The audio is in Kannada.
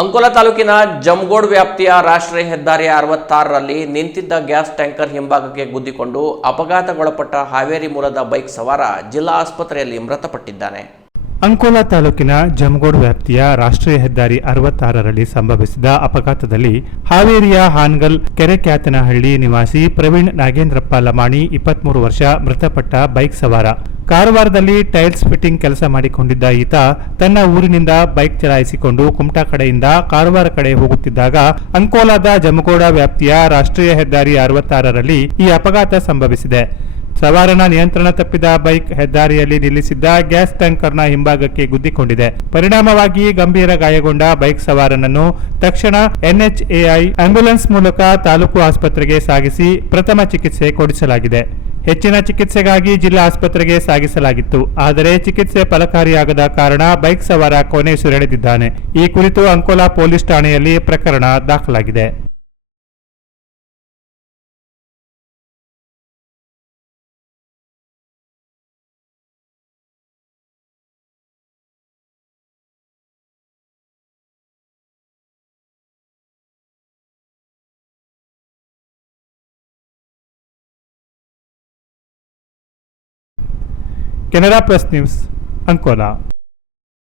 ಅಂಕೋಲಾ ತಾಲೂಕಿನ ಜಮಗೋಡ್ ವ್ಯಾಪ್ತಿಯ ರಾಷ್ಟ್ರೀಯ ಹೆದ್ದಾರಿ ಅರವತ್ತಾರರಲ್ಲಿ ನಿಂತಿದ್ದ ಗ್ಯಾಸ್ ಟ್ಯಾಂಕರ್ ಹಿಂಭಾಗಕ್ಕೆ ಗುದ್ದಿಕೊಂಡು ಅಪಘಾತಗೊಳಪಟ್ಟ ಹಾವೇರಿ ಮೂಲದ ಬೈಕ್ ಸವಾರ ಜಿಲ್ಲಾ ಆಸ್ಪತ್ರೆಯಲ್ಲಿ ಮೃತಪಟ್ಟಿದ್ದಾನೆ. ಅಂಕೋಲಾ ತಾಲೂಕಿನ ಜಮಗೋಡ್ ವ್ಯಾಪ್ತಿಯ ರಾಷ್ಟ್ರೀಯ ಹೆದ್ದಾರಿ ಅರವತ್ತಾರರಲ್ಲಿ ಸಂಭವಿಸಿದ ಅಪಘಾತದಲ್ಲಿ ಹಾವೇರಿಯ ಹಾನ್ಗಲ್ ಕೆರೆಕ್ಯಾತನಹಳ್ಳಿ ನಿವಾಸಿ ಪ್ರವೀಣ್ ನಾಗೇಂದ್ರಪ್ಪ ಲಮಾಣಿ ಇಪ್ಪತ್ಮೂರು ವರ್ಷ ಮೃತಪಟ್ಟ ಬೈಕ್ ಸವಾರ. ಕಾರವಾರದಲ್ಲಿ ಟೈಲ್ಸ್ ಫಿಟ್ಟಿಂಗ್ ಕೆಲಸ ಮಾಡಿಕೊಂಡಿದ್ದ ಈತ ತನ್ನ ಊರಿನಿಂದ ಬೈಕ್ ಚಲಾಯಿಸಿಕೊಂಡು ಕುಮಟಾ ಕಡೆಯಿಂದ ಕಾರವಾರ ಕಡೆ ಹೋಗುತ್ತಿದ್ದಾಗ ಅಂಕೋಲಾದ ಜಮಗೋಡ ವ್ಯಾಪ್ತಿಯ ರಾಷ್ಟ್ರೀಯ ಹೆದ್ದಾರಿ ಅರವತ್ತಾರರಲ್ಲಿ ಈ ಅಪಘಾತ ಸಂಭವಿಸಿದೆ. ಸವಾರನ ನಿಯಂತ್ರಣ ತಪ್ಪಿದ ಬೈಕ್ ಹೆದ್ದಾರಿಯಲ್ಲಿ ನಿಲ್ಲಿಸಿದ್ದ ಗ್ಯಾಸ್ ಟ್ಯಾಂಕರ್ನ ಹಿಂಭಾಗಕ್ಕೆ ಗುದ್ದಿಕೊಂಡಿದೆ. ಪರಿಣಾಮವಾಗಿ ಗಂಭೀರ ಗಾಯಗೊಂಡ ಬೈಕ್ ಸವಾರನನ್ನು ತಕ್ಷಣ ಎನ್ಎಚ್ಎಐ ಆಂಬ್ಯುಲೆನ್ಸ್ ಮೂಲಕ ತಾಲೂಕು ಆಸ್ಪತ್ರೆಗೆ ಸಾಗಿಸಿ ಪ್ರಥಮ ಚಿಕಿತ್ಸೆ ಕೊಡಿಸಲಾಗಿದೆ. ಹೆಚ್ಚಿನ ಚಿಕಿತ್ಸೆಗಾಗಿ ಜಿಲ್ಲಾ ಆಸ್ಪತ್ರೆಗೆ ಸಾಗಿಸಲಾಗಿತ್ತು. ಆದರೆ ಚಿಕಿತ್ಸೆ ಫಲಕಾರಿಯಾಗದ ಕಾರಣ ಬೈಕ್ ಸವಾರ ಕೊನೆಯುಸಿರೆಳೆದಿದ್ದಾನೆ. ಈ ಕುರಿತು ಅಂಕೋಲಾ ಪೊಲೀಸ್ ಠಾಣೆಯಲ್ಲಿ ಪ್ರಕರಣ ದಾಖಲಾಗಿದೆ. Canara press news Ankola